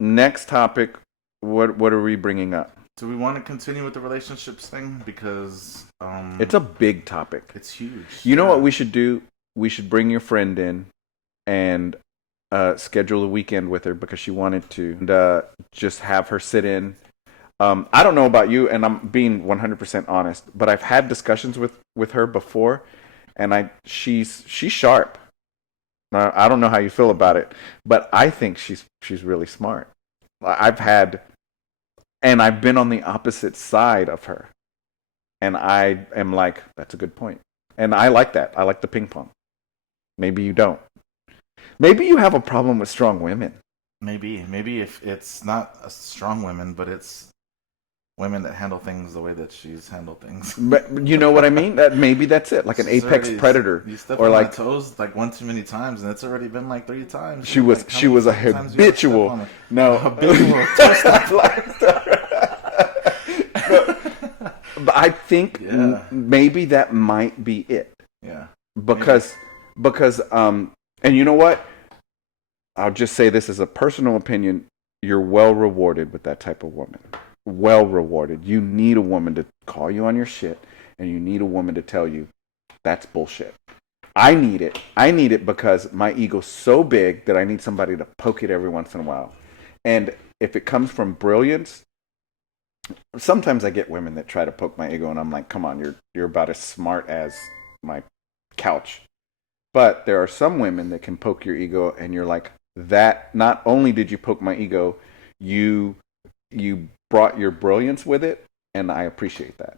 Next topic. What are we bringing up? Do we want to continue with the relationships thing? Because It's a big topic. it's huge. You know what Yeah. we should do? We should bring your friend in and schedule a weekend with her because she wanted to, and just have her sit in. I don't know about you, and I'm being 100% honest, but I've had discussions with her before, and she's sharp. I don't know how you feel about it, but I think she's really smart. I've had, and I've been on the opposite side of her, and I am like, that's a good point, and I like that. I like the ping pong. Maybe you don't. Maybe you have a problem with strong women. Maybe if it's not a strong women, but it's women that handle things the way that she's handled things. But you know what I mean? That maybe that's it, like an She's apex already predator, you step or on my like toes like one too many times, and it's already been like 3 times. she Dude. was Like how she many was a fucking times you gotta step habitual. on it? A No, habitual toe step. no, but I think Yeah, maybe that might be it yeah, maybe. because and you know what? I'll just say this as a personal opinion. You're well rewarded with that type of woman. Well rewarded. You need a woman to call you on your shit, and you need a woman to tell you that's bullshit. I need it. I need it because my ego's so big that I need somebody to poke it every once in a while. And if it comes from brilliance, sometimes I get women that try to poke my ego, and I'm like, come on, you're about as smart as my couch. But there are some women that can poke your ego, and you're like, that. Not only did you poke my ego, you you brought your brilliance with it, and I appreciate that.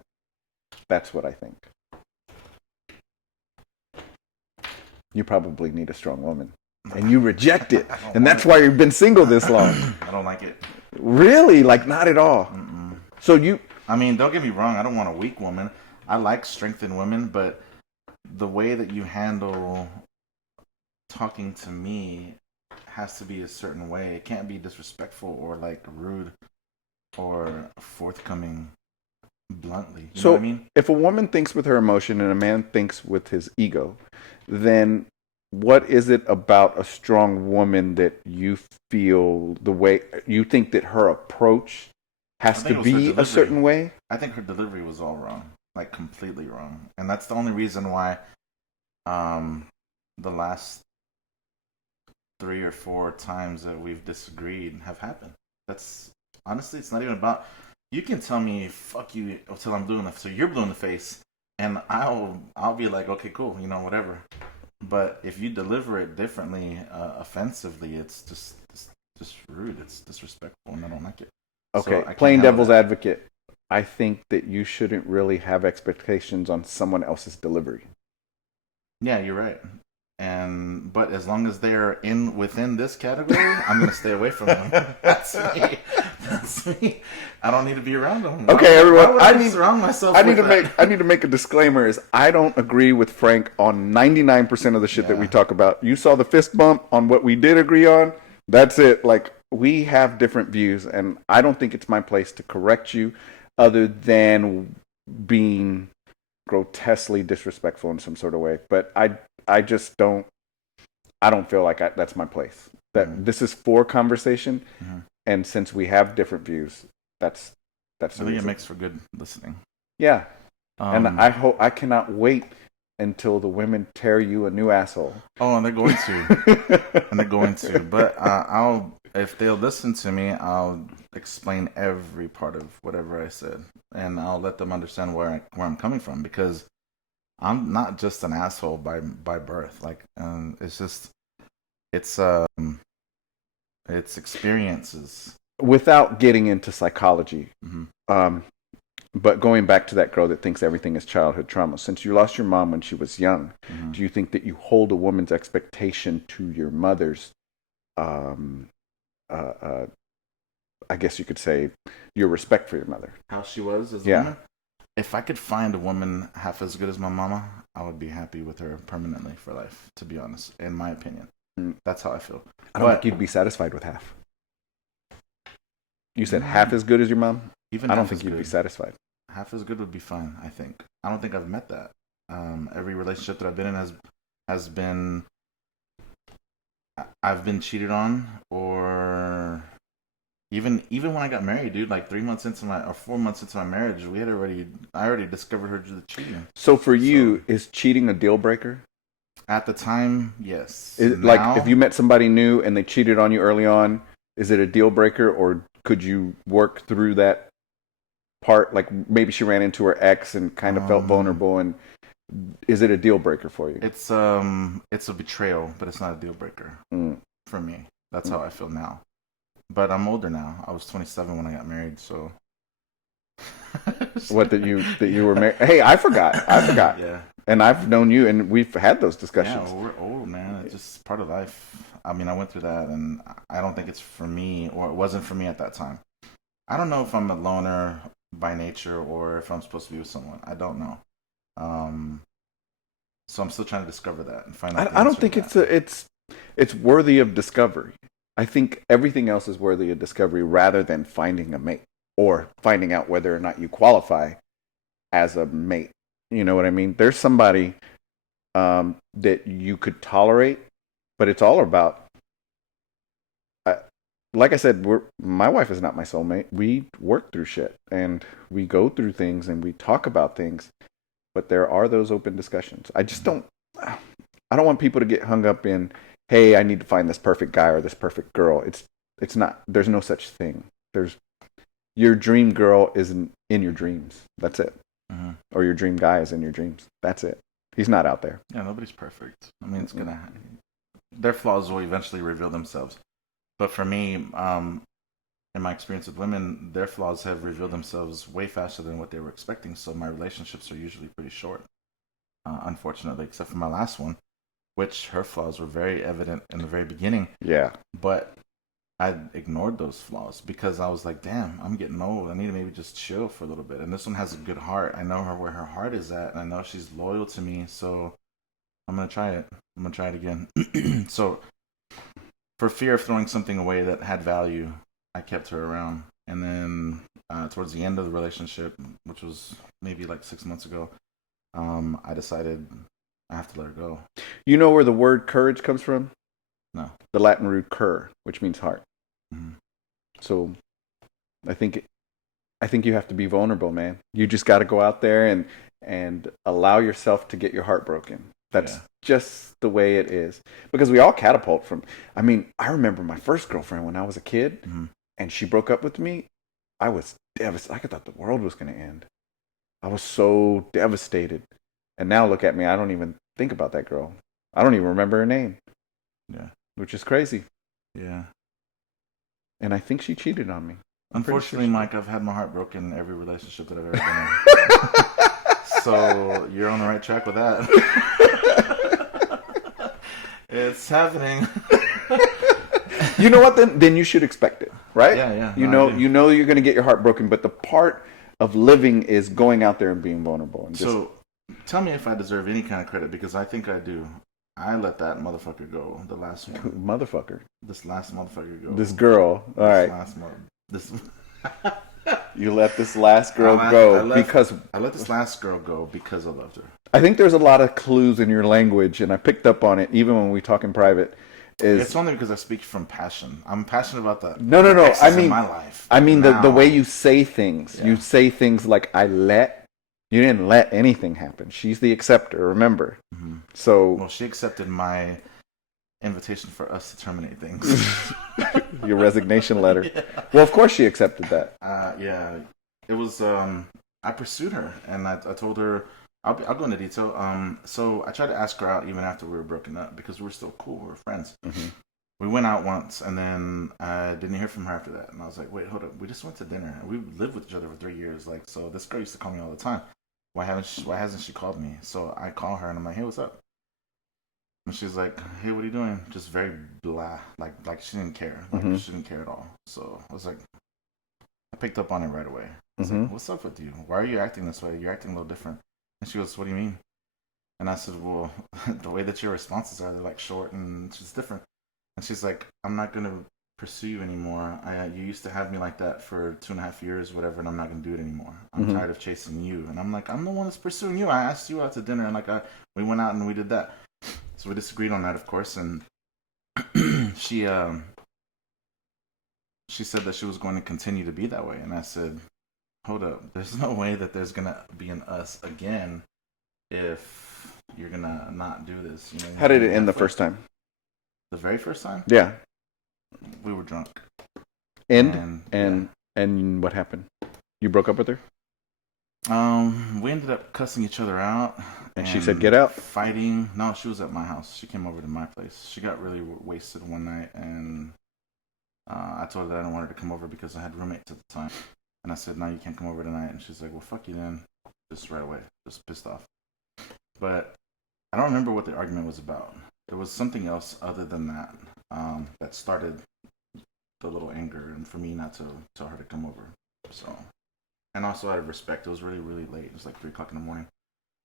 That's what I think. You probably need a strong woman, and you reject it, I don't and want that's it. why you've been single this long. I don't like it. Really, like not at all. Mm-mm. So you, I mean, don't get me wrong. I don't want a weak woman. I like strength in women, but the way that you handle talking to me has to be a certain way. It can't be disrespectful or like rude or forthcoming bluntly. You know what I so mean? if a woman thinks with her emotion and a man thinks with his ego, then what is it about a strong woman that you feel the way you think that her approach I has to think it was her be a delivery. certain way? I think her delivery was all wrong, like completely wrong, and that's the only reason why um, the last 3 or 4 times that we've disagreed have happened. That's honestly, it's not even about. You can tell me "fuck you" until I'm blue in the so you're blue in the face, and I'll be like, okay, cool, whatever. But if you deliver it differently, offensively, it's just rude. It's disrespectful, and I don't like it. So Okay, I can't playing handle devil's that. advocate, I think that you shouldn't really have expectations on someone else's delivery. Yeah, you're right. And but as long as they're in within this category, I'm gonna stay away from them. That's me. That's me. I don't need to be around them. Why Okay, would I? Why everyone, would I surround myself I need with to make that? I need to make a disclaimer is I don't agree with Frank on 99% of the shit that we Yeah. talk about. You saw the fist bump on what we did agree on. That's it. Like we have different views and I don't think it's my place to correct you other than being grotesquely disrespectful in some sort of way. But I just don't feel like that's my place. Mm-hmm. That this is for conversation Mm-hmm. and since we have different views, that's that's I the think it reason. makes for good listening. Yeah, and Um. I hope I cannot wait until the women tear you a new asshole. Oh, and they're going to, and they're going to. But I'll if they'll listen to me, I'll explain every part of whatever I said, and I'll let them understand where I'm coming from because I'm not just an asshole by birth. Like, it's just it's it's experiences. Without getting into psychology, Mm-hmm. um, but going back to that girl that thinks everything is childhood trauma, since you lost your mom when she was young, Mm-hmm. do you think that you hold a woman's expectation to your mother's, um, uh, uh, I guess you could say, your respect for your mother? How she was as a Yeah. woman. If I could find a woman half as good as my mama, I would be happy with her permanently for life. To be honest, in my opinion, Mm, that's how I feel. I don't think But you'd be satisfied with half. You said half mm, as good as your mom? even I don't half as think you'd be good, satisfied. half as good would be fine. I think. I don't think I've met that. Every relationship that I've been in has been I've been cheated on or Even when I got married, dude, like 3 months into my or 4 months into my marriage, I already discovered her cheating. So for So you, is cheating a deal breaker? at the time, yes. Like if you Now, met somebody new and they cheated on you early on, is it a deal breaker, or could you work through that part? Like maybe she ran into her ex and kind of felt um, vulnerable, and is it a deal breaker for you? it's a betrayal, but it's not a deal breaker Mm, for me. That's mm. how I feel now. But I'm older now. I was 27 when I got married, so What that you were married? Hey, I forgot. I forgot. yeah, And I've known you, and we've had those yeah. discussions. Well, we're old, man. It's just part of life. I mean, I went through that, and I don't think it's for me, or it wasn't for me at that time. I don't know if I'm a loner by nature or if I'm supposed to be with someone. I don't know. Um, so I'm still trying to discover that and find out the I don't answer to think that. it's worthy of discovery. I think everything else is worthy of discovery rather than finding a mate or finding out whether or not you qualify as a mate. You know what I mean? There's somebody that you could tolerate, but it's all about. Uh, like I said, my wife is not my soulmate. We work through shit and we go through things and we talk about things, but there are those open discussions. I just don't. I don't want people to get hung up in, hey, I need to find this perfect guy or this perfect girl. It's not. There's no such thing. There's your dream girl isn't in your dreams. That's it. Hmm. Or your dream guy is in your dreams. That's it. He's not out there. Yeah, nobody's perfect. I mean, it's Mm-mm. gonna their flaws will eventually reveal themselves. But for me, in my experience with women, their flaws have revealed themselves way faster than what they were expecting. So my relationships are usually pretty short, unfortunately, except for my last one, which her flaws were very evident in the very beginning. Yeah. But I ignored those flaws because I was like, damn, I'm getting old. I need to maybe just chill for a little bit. And this one has a good heart. I know her where her heart is at, and I know she's loyal to me. So I'm gonna try it. I'm gonna try it again. So for fear of throwing something away that had value, I kept her around. And then towards the end of the relationship, which was maybe like 6 months ago, I decided I have to let her go. You know where the word courage comes from? No. The Latin root cur, which means heart. Mm-hmm. So I think I think you have to be vulnerable, man. You just got to go out there and allow yourself to get your heart broken. That's Yeah. just the way it is. Because we all catapult from. I mean, I remember my first girlfriend when I was a kid, Mm-hmm. and she broke up with me. I was devastated. I thought the world was going to end. I was so devastated. And now look at me. I don't even think about that girl. I don't even remember her name, Yeah. which is crazy. Yeah. And I think she cheated on me. I'm pretty sure Unfortunately, she Mike, I've had my heart broken in every relationship that I've ever been in. So you're on the right track with that. It's happening. You know what? Then you should expect it, right? Yeah, yeah. You No, I know, do. you know you're going to get your heart broken, but the part of living is going out there and being vulnerable and just So tell me if I deserve any kind of credit because I think I do. I let that motherfucker go. The last one. motherfucker. This last motherfucker go. This girl. All This right, last mother. This. you let this last girl I go left- because I let this last girl go because I loved her. I think there's a lot of clues in your language, and I picked up on it even when we talk in private. It's Is only because I speak from passion. I'm passionate about the no, the no, no. exes in my life. I mean the Now, way you say things. Yeah. You say things like "I let." You didn't let anything happen. She's the acceptor. Remember. Mhm. So Well, she accepted my invitation for us to terminate things. your resignation letter. Well, of course she accepted that. Yeah, it was. I pursued her, and I told her. I'll go into detail. So I tried to ask her out even after we were broken up because we were still cool. We were friends. Mm-hmm. We went out once, and then I didn't hear from her after that. And I was like, wait, hold up. We just went to dinner. We lived with each other for 3 years. Like, so this girl used to call me all the time. Why hasn't she called me? So I call her, and I'm like, hey, what's up? And she's like, hey, what are you doing? Just very blah. Like she didn't care. Like, Mhm. she didn't care at all. So I was like, I picked up on it right away. I was Mhm. like, what's up with you? Why are you acting this way? You're acting a little different. And she goes, what do you mean? And I said, well, the way that your responses are, they're like short and it's just different. And she's like, I'm not going to pursue you anymore. You used to have me like that for 2.5 years, whatever, and I'm not going to do it anymore. I'm Mhm. tired of chasing you. And I'm like, I'm the one that's pursuing you. I asked you out to dinner, and we went out and we did that. So we disagreed on that, of course. And she she said that she was going to continue to be that way, and I said, hold up, there's no way that there's gonna be an us again if you're gonna not do this. You know, How did it end the first time? The very first time, Yeah. we were drunk. And what happened? You broke up with her? We ended up cussing each other out. And she said, "Get out." Fighting. No, she was at my house. She came over to my place. She got really wasted one night, and I told her that I didn't want her to come over because I had roommates at the time. And I said, "No, you can't come over tonight." And she's like, "Well, fuck you then." Just right away. Just pissed off. But I don't remember what the argument was about. There was something else other than that that started the little anger, and for me not to tell her to come over. So, and also out of respect, it was really, really late. It was like 3 o'clock in the morning.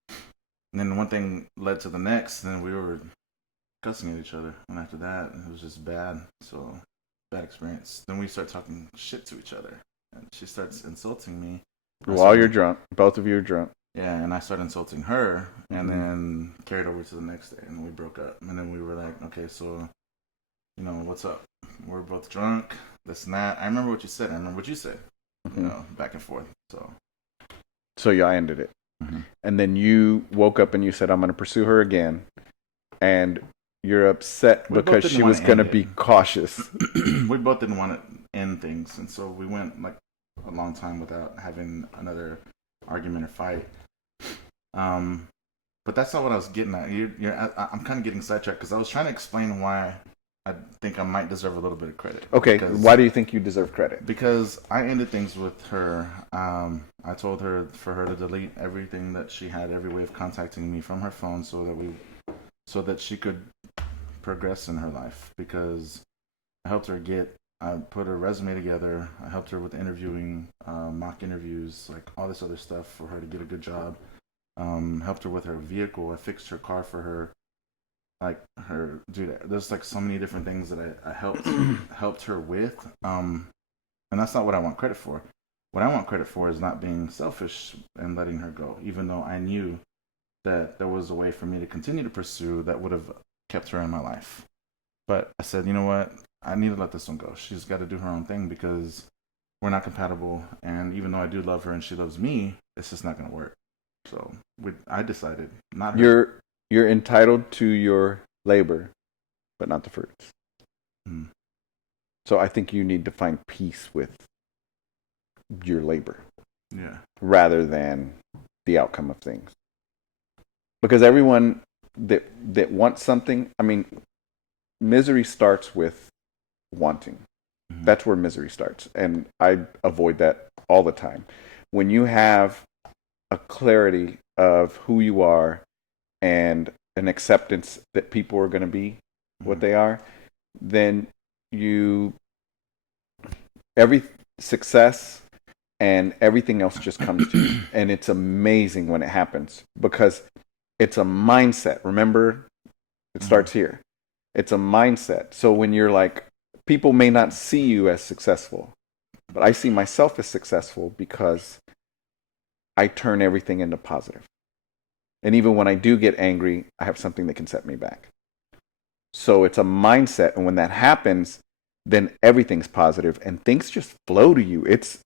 And then one thing led to the next, and then we were cussing at each other. And after that, it was just bad. So, bad experience. Then we start talking shit to each other. And she starts insulting me. While you're drunk. Both of you are drunk. Yeah, and I started insulting her, and then carried over to the next day, and we broke up. And then we were like, okay, so, you know, what's up? We're both drunk, this and that. I remember what you said. I remember what you said. You know, back and forth. So yeah, I ended it. And then you woke up and you said, "I'm going to pursue her again." And you're upset because she was going to be cautious. We both didn't want to end things. And so we went like a long time without having another argument or fight. But that's not what I was getting at. I'm kind of getting sidetracked because I was trying to explain why I think I might deserve a little bit of credit. Okay, why do you think you deserve credit? Because I ended things with her. I told her for her to delete everything that she had, every way of contacting me from her phone, so that she could progress in her life. Because I helped her I put her resume together. I helped her with interviewing, mock interviews, like all this other stuff for her to get a good job. Helped her with her vehicle. I fixed her car for her. Like her, dude, there's like so many different things that I helped her with. And that's not what I want credit for. What I want credit for is not being selfish and letting her go, even though I knew that there was a way for me to continue to pursue that would have kept her in my life. But I said, you know what? I need to let this one go. She's got to do her own thing because we're not compatible. And even though I do love her and she loves me, it's just not going to work. So I decided not her. You're entitled to your labor, but not the fruits. So I think you need to find peace with your labor. Yeah. Rather than the outcome of things. Because everyone that wants something, I mean, misery starts with wanting. That's where misery starts. And I avoid that all the time. When you have a clarity of who you are and an acceptance that people are going to be what they are, then every success and everything else just comes to you. And it's amazing when it happens because it's a mindset. Remember, it starts here. It's a mindset. So when you're like, people may not see you as successful, but I see myself as successful because I turn everything into positive. And even when I do get angry, I have something that can set me back. So it's a mindset. And when that happens, then everything's positive and things just flow to you. It's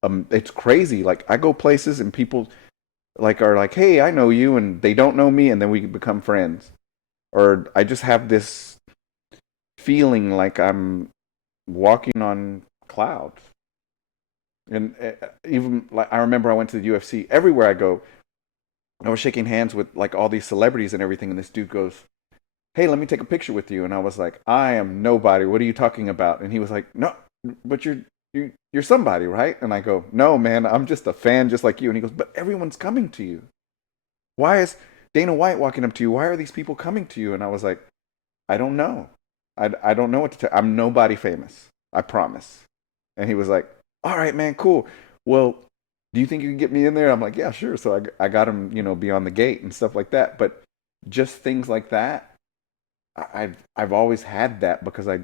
crazy. Like I go places and people are like, "Hey, I know you," and they don't know me, and then we become friends. Or I just have this feeling like I'm walking on clouds. And even like I remember I went to the UFC. Everywhere I go, I was shaking hands with like all these celebrities and everything, and this dude goes, "Hey, let me take a picture with you." And I was like, "I am nobody. What are you talking about?" And he was like, "No, but you're somebody, right?" And I go, "No, man, I'm just a fan just like you." And he goes, "But everyone's coming to you. Why is Dana White walking up to you? Why are these people coming to you?" And I was like, "I don't know. I don't know what to tell. I'm nobody famous. I promise." And he was like, "All right, man, cool. Well, do you think you can get me in there?" I'm like, "Yeah, sure." So I got him, beyond the gate and stuff like that. But just things like that, I've always had that because I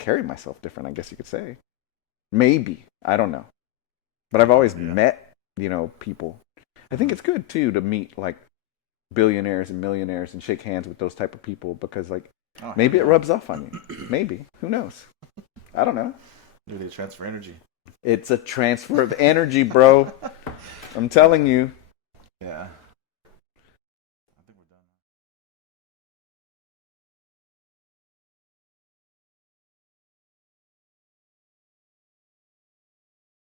carry myself different, I guess you could say. Maybe. I don't know. But I've always met, people. I think it's good too to meet like billionaires and millionaires and shake hands with those type of people because maybe it rubs off on you. Maybe. Who knows? I don't know. Maybe they transfer energy. It's a transfer of energy, bro. I'm telling you. Yeah.